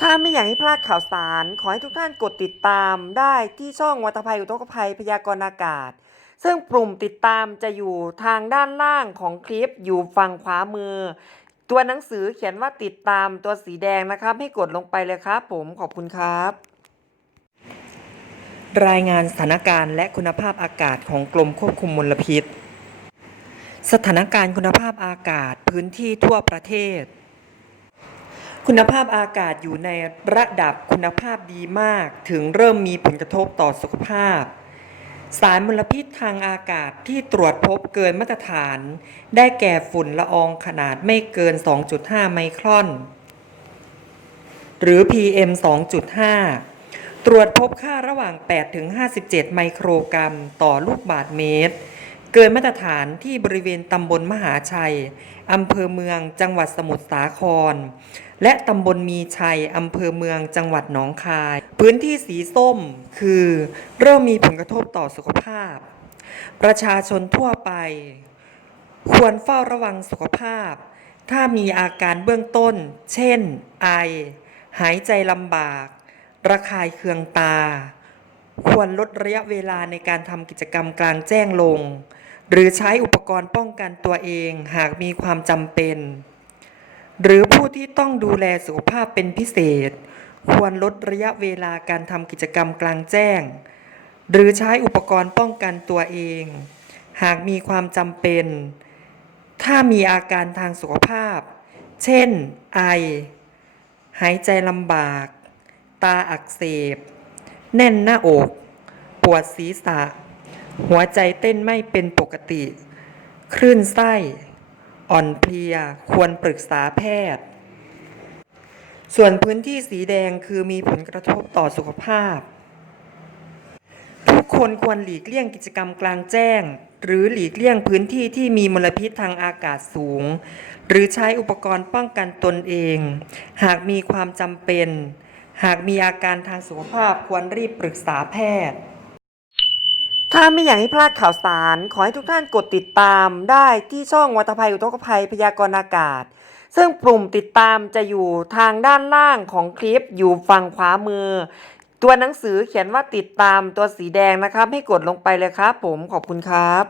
ถ้าไม่อยากให้พลาดข่าวสาร ขอให้ทุกท่านกดติดตามได้ที่ช่องวัตภัยอุทกภัยพยากรณ์อากาศ ซึ่งปุ่มติดตามจะอยู่ทางด้านล่างของคลิปอยู่ฝั่งขวามือ ตัวหนังสือเขียนว่าติดตามตัวสีแดงนะครับ ให้กดลงไปเลยครับ ผมขอบคุณครับ รายงานสถานการณ์และคุณภาพอากาศของกรมควบคุมมลพิษ สถานการณ์คุณภาพอากาศพื้นที่ทั่วประเทศ คุณภาพอากาศอยู่ในระดับคุณภาพดีมาก ถึงเริ่มมีผลกระทบต่อสุขภาพ สารมลพิษทางอากาศที่ตรวจพบเกินมาตรฐาน ได้แก่ฝุ่นละอองขนาดไม่เกิน 2.5 ไมครอน หรือ PM 2.5 ตรวจพบค่าระหว่าง 8 ถึง 57 ไมโครกรัมต่อลูกบาศก์เมตร เกินมาตรฐานที่บริเวณตำบลมหาชัย อำเภอเมือง จังหวัดสมุทรสาคร และตำบลมีชัย อำเภอเมือง จังหวัดหนองคาย พื้นที่สีส้มคือ เริ่มมีผลกระทบต่อสุขภาพ ประชาชนทั่วไป ควรเฝ้าระวังสุขภาพ ถ้ามีอาการเบื้องต้น เช่น ไอ หายใจลำบาก ระคายเคืองตา ควรลดระยะเวลาในการทำกิจกรรมกลางแจ้งลง หรือใช้อุปกรณ์ป้องกันตัวเองหากมีความจำเป็น หรือผู้ที่ต้องดูแลสุขภาพเป็นพิเศษ ควรลดระยะเวลาการทำกิจกรรมกลางแจ้ง หรือใช้อุปกรณ์ป้องกันตัวเอง หากมีความจำเป็น ถ้ามีอาการทางสุขภาพ เช่น ไอ หายใจลำบาก ตาอักเสบ แน่นหน้าอก ปวดศีรษะ หัวใจเต้นไม่เป็นปกติ คลื่นไส้ อ่อนเพลีย ควรปรึกษาแพทย์ ส่วนพื้นที่สีแดงคือมีผลกระทบต่อสุขภาพ ทุกคนควรหลีกเลี่ยงกิจกรรมกลางแจ้ง หรือหลีกเลี่ยงพื้นที่ที่มีมลพิษทางอากาศสูง หรือใช้อุปกรณ์ป้องกันตนเอง หากมีความจำเป็น หากมีอาการทางสุขภาพควรรีบปรึกษาแพทย์ ถ้าไม่อยากให้พลาดข่าวสาร ขอให้ทุกท่านกดติดตามได้ที่ช่องวัตภัยอุทกภัยพยากรณ์อากาศ ซึ่งปุ่มติดตามจะอยู่ทางด้านล่างของคลิปอยู่ฝั่งขวามือ ตัวหนังสือเขียนว่าติดตามตัวสีแดงนะครับ ให้กดลงไปเลยครับ ผมขอบคุณครับ